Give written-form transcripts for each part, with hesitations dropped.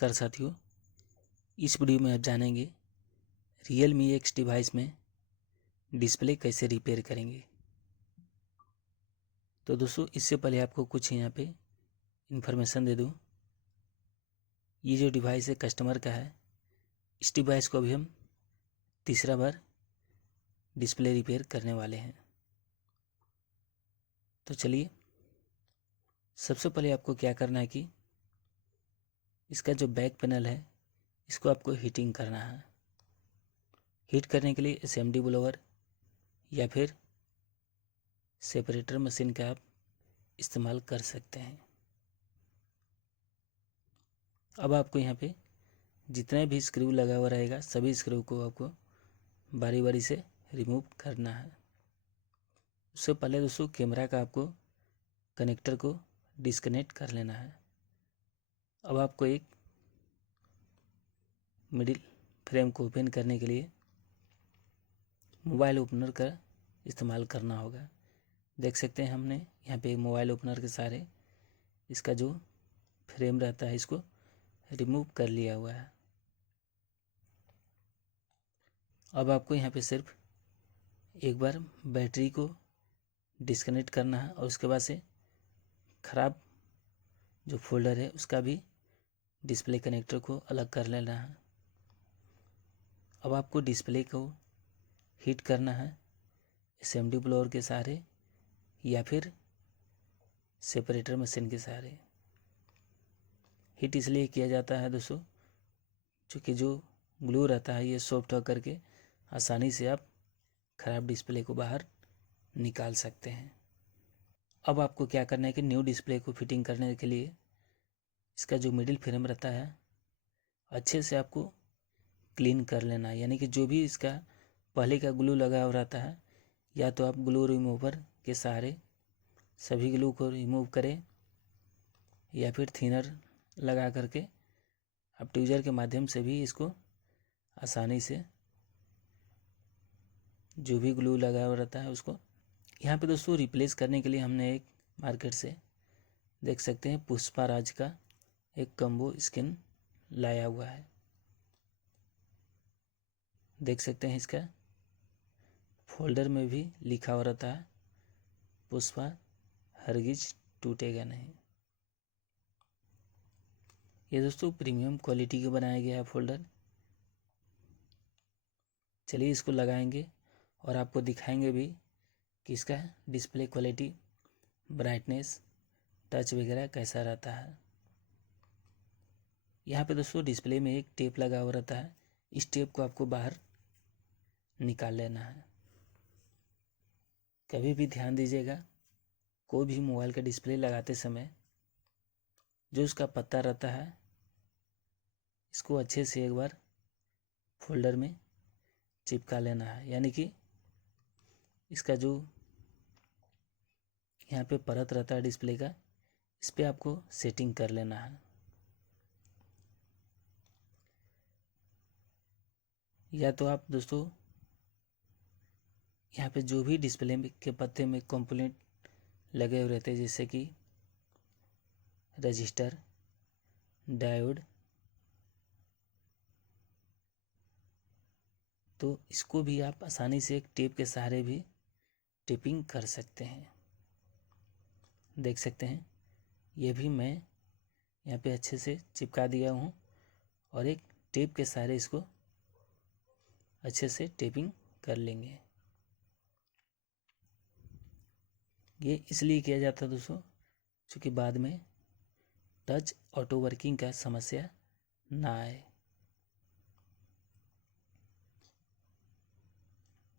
नमस्कार साथियों, इस वीडियो में आप जानेंगे Realme X डिवाइस में डिस्प्ले कैसे रिपेयर करेंगे। तो दोस्तों, इससे पहले आपको कुछ यहाँ पे इन्फॉर्मेशन दे दूँ। ये जो डिवाइस है कस्टमर का है। इस डिवाइस को अभी हम तीसरा बार डिस्प्ले रिपेयर करने वाले हैं। तो चलिए, सबसे पहले आपको क्या करना है कि इसका जो बैक पैनल है इसको आपको हीटिंग करना है। हीट करने के लिए SMD ब्लोअर या फिर सेपरेटर मशीन का आप इस्तेमाल कर सकते हैं। अब आपको यहाँ पे जितना भी स्क्रू लगा हुआ रहेगा सभी स्क्रू को आपको बारी बारी से रिमूव करना है। उससे पहले दोस्तों, कैमरा का आपको कनेक्टर को डिस्कनेक्ट कर लेना है। अब आपको एक मिडिल फ्रेम को ओपन करने के लिए मोबाइल ओपनर का इस्तेमाल करना होगा। देख सकते हैं हमने यहाँ पे मोबाइल ओपनर के सहारे इसका जो फ्रेम रहता है इसको रिमूव कर लिया हुआ है। अब आपको यहाँ पे सिर्फ एक बार बैटरी को डिस्कनेक्ट करना है और उसके बाद से ख़राब जो फोल्डर है उसका भी डिस्प्ले कनेक्टर को अलग कर लेना है। अब आपको डिस्प्ले को हीट करना है SMD ब्लोअर के सहारे या फिर सेपरेटर मशीन के सहारे। हीट इसलिए किया जाता है दोस्तों, क्योंकि जो ग्लू रहता है ये सॉफ्ट होकर के आसानी से आप ख़राब डिस्प्ले को बाहर निकाल सकते हैं। अब आपको क्या करना है कि न्यू डिस्प्ले को फिटिंग करने के लिए इसका जो मिडिल फ्रेम रहता है अच्छे से आपको क्लीन कर लेना है। यानी कि जो भी इसका पहले का ग्लू लगा हुआ रहता है या तो आप ग्लू रिमूवर के सहारे सभी ग्लू को रिमूव करें या फिर थिनर लगा करके आप ट्वीज़र के माध्यम से भी इसको आसानी से जो भी ग्लू लगा हुआ रहता है उसको यहाँ पे दोस्तों रिप्लेस करने के लिए हमने एक मार्केट से देख सकते हैं पुष्पा राज का एक कम्बो स्किन लाया हुआ है। देख सकते हैं इसका फोल्डर में भी लिखा हुआ रहता है पुष्पा हरगिज टूटेगा नहीं। ये दोस्तों प्रीमियम क्वालिटी का बनाया गया है फोल्डर। चलिए इसको लगाएंगे और आपको दिखाएंगे भी कि इसका डिस्प्ले क्वालिटी, ब्राइटनेस, टच वगैरह कैसा रहता है। यहाँ पे दोस्तों डिस्प्ले में एक टेप लगा हुआ रहता है। इस टेप को आपको बाहर निकाल लेना है। कभी भी ध्यान दीजिएगा, कोई भी मोबाइल का डिस्प्ले लगाते समय जो उसका पत्ता रहता है इसको अच्छे से एक बार फोल्डर में चिपका लेना है। यानी कि इसका जो यहाँ पे परत रहता है डिस्प्ले का, इस पर आपको सेटिंग कर लेना है। या तो आप दोस्तों यहाँ पे जो भी डिस्प्ले के पत्ते में कंपोनेंट लगे हुए रहते हैं जैसे कि रजिस्टर, डायोड, तो इसको भी आप आसानी से एक टेप के सहारे भी टेपिंग कर सकते हैं। देख सकते हैं ये भी मैं यहाँ पे अच्छे से चिपका दिया हूँ और एक टेप के सहारे इसको अच्छे से टेपिंग कर लेंगे। ये इसलिए किया जाता है दोस्तों क्योंकि बाद में टच ऑटो वर्किंग का समस्या ना आए।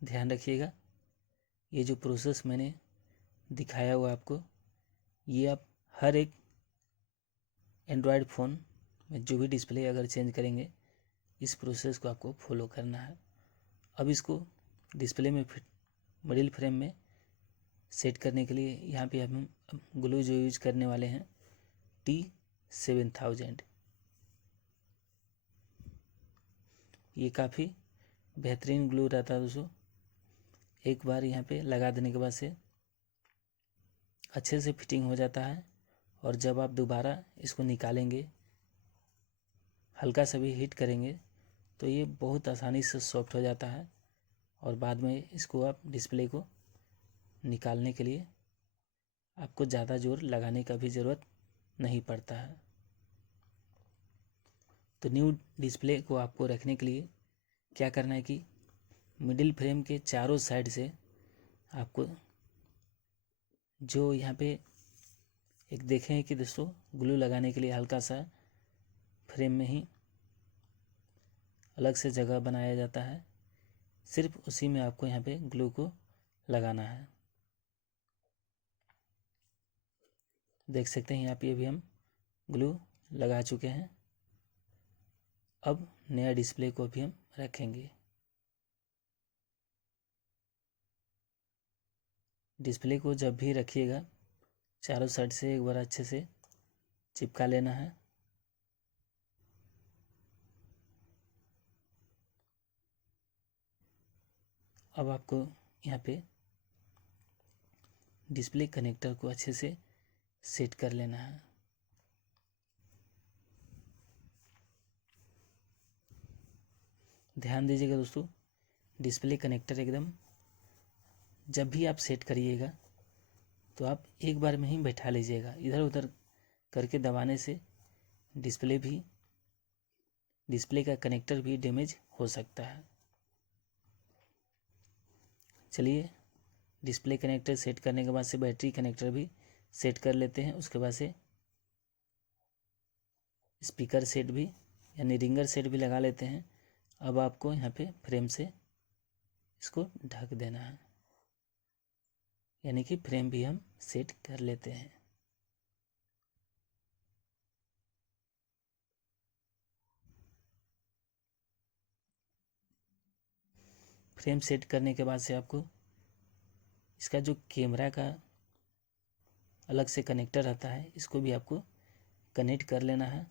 ध्यान रखिएगा, ये जो प्रोसेस मैंने दिखाया हुआ आपको, ये आप हर एक एंड्रॉयड फ़ोन में जो भी डिस्प्ले अगर चेंज करेंगे इस प्रोसेस को आपको फॉलो करना है। अब इसको डिस्प्ले में फिट मिडिल फ्रेम में सेट करने के लिए यहाँ पे हम ग्लू जो यूज करने वाले हैं T7000। ये काफ़ी बेहतरीन ग्लू रहता है दोस्तों। एक बार यहाँ पे लगा देने के बाद से अच्छे से फिटिंग हो जाता है और जब आप दोबारा इसको निकालेंगे हल्का सा भी हीट करेंगे तो ये बहुत आसानी से सॉफ्ट हो जाता है और बाद में इसको आप डिस्प्ले को निकालने के लिए आपको ज़्यादा जोर लगाने का भी ज़रूरत नहीं पड़ता है। तो न्यू डिस्प्ले को आपको रखने के लिए क्या करना है कि मिडिल फ्रेम के चारों साइड से आपको जो यहाँ पे एक देखें हैं कि दोस्तों ग्लू लगाने के लिए हल्का सा फ्रेम में ही अलग से जगह बनाया जाता है, सिर्फ उसी में आपको यहाँ पे ग्लू को लगाना है। देख सकते हैं यहाँ पे भी हम ग्लू लगा चुके हैं। अब नया डिस्प्ले को भी हम रखेंगे। डिस्प्ले को जब भी रखिएगा चारों साइड से एक बार अच्छे से चिपका लेना है। अब आपको यहाँ पे डिस्प्ले कनेक्टर को अच्छे से सेट कर लेना है। ध्यान दीजिएगा दोस्तों, डिस्प्ले कनेक्टर एकदम जब भी आप सेट करिएगा तो आप एक बार में ही बैठा लीजिएगा। इधर उधर करके दबाने से डिस्प्ले का कनेक्टर भी डैमेज हो सकता है। चलिए डिस्प्ले कनेक्टर सेट करने के बाद से बैटरी कनेक्टर भी सेट कर लेते हैं। उसके बाद से स्पीकर सेट भी यानी रिंगर सेट भी लगा लेते हैं। अब आपको यहाँ पे फ्रेम से इसको ढक देना है, यानी कि फ्रेम भी हम सेट कर लेते हैं। फ्रेम सेट करने के बाद से आपको इसका जो कैमरा का अलग से कनेक्टर आता है इसको भी आपको कनेक्ट कर लेना है।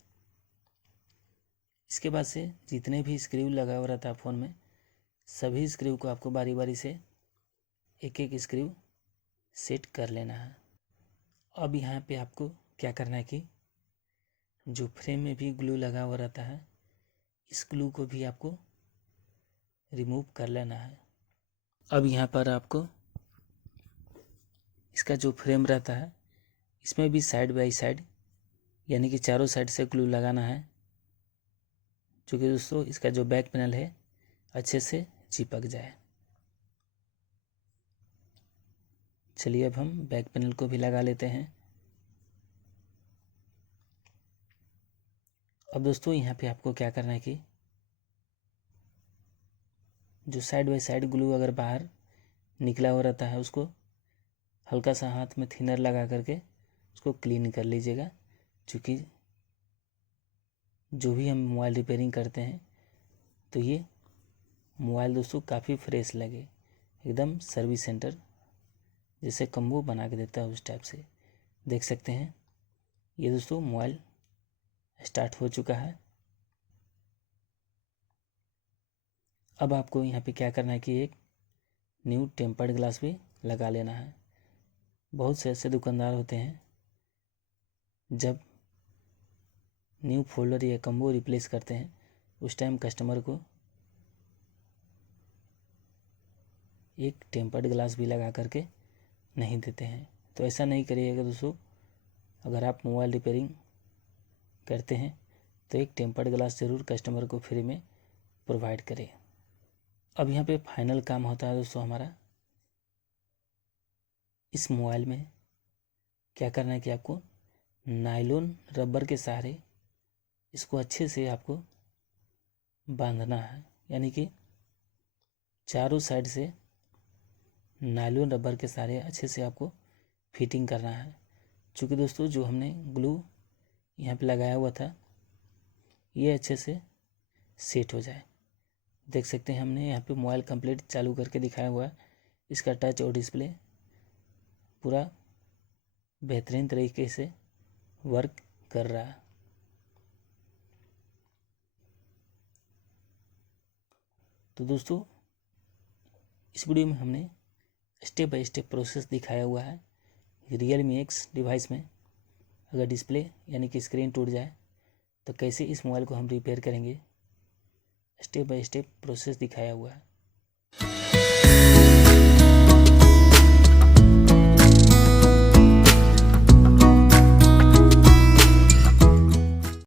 इसके बाद से जितने भी स्क्रू लगा हुआ रहता है फ़ोन में, सभी स्क्रू को आपको बारी बारी से एक एक स्क्रू सेट कर लेना है। अब यहाँ पे आपको क्या करना है कि जो फ्रेम में भी ग्लू लगा हुआ रहता है इस ग्लू को भी आपको रिमूव कर लेना है। अब यहाँ पर आपको इसका जो फ्रेम रहता है इसमें भी साइड बाई साइड यानी कि चारों साइड से ग्लू लगाना है, क्योंकि दोस्तों इसका जो बैक पैनल है अच्छे से चिपक जाए। चलिए अब हम बैक पैनल को भी लगा लेते हैं। अब दोस्तों यहाँ पे आपको क्या करना है कि जो साइड बाई साइड ग्लू अगर बाहर निकला हुआ रहता है उसको हल्का सा हाथ में थिनर लगा करके उसको क्लीन कर लीजिएगा, क्योंकि जो भी हम मोबाइल रिपेयरिंग करते हैं तो ये मोबाइल दोस्तों काफ़ी फ्रेश लगे, एकदम सर्विस सेंटर जैसे कम्बो बना के देता है उस टाइप से। देख सकते हैं ये दोस्तों मोबाइल स्टार्ट हो चुका है। अब आपको यहाँ पे क्या करना है कि एक न्यू टेम्पर्ड ग्लास भी लगा लेना है। बहुत से ऐसे दुकानदार होते हैं जब न्यू फोल्डर या कम्बो रिप्लेस करते हैं उस टाइम कस्टमर को एक टेम्पर्ड ग्लास भी लगा करके नहीं देते हैं। तो ऐसा नहीं करिएगा दोस्तों, अगर आप मोबाइल रिपेयरिंग करते हैं तो एक टेम्पर्ड ग्लास ज़रूर कस्टमर को फ्री में प्रोवाइड करें। अब यहाँ पे फाइनल काम होता है दोस्तों हमारा। इस मोबाइल में क्या करना है कि आपको नायलॉन रबर के सहारे इसको अच्छे से आपको बांधना है, यानी कि चारों साइड से नायलॉन रबर के सहारे अच्छे से आपको फिटिंग करना है। क्योंकि दोस्तों जो हमने ग्लू यहाँ पे लगाया हुआ था ये अच्छे से सेट हो जाए। देख सकते हैं हमने यहाँ पे मोबाइल कंप्लीट चालू करके दिखाया हुआ है। इसका टच और डिस्प्ले पूरा बेहतरीन तरीके से वर्क कर रहा है। तो दोस्तों इस वीडियो में हमने स्टेप बाय स्टेप प्रोसेस दिखाया हुआ है। Realme X डिवाइस में अगर डिस्प्ले यानी कि स्क्रीन टूट जाए तो कैसे इस मोबाइल को हम रिपेयर करेंगे, स्टेप बाय स्टेप प्रोसेस दिखाया हुआ है।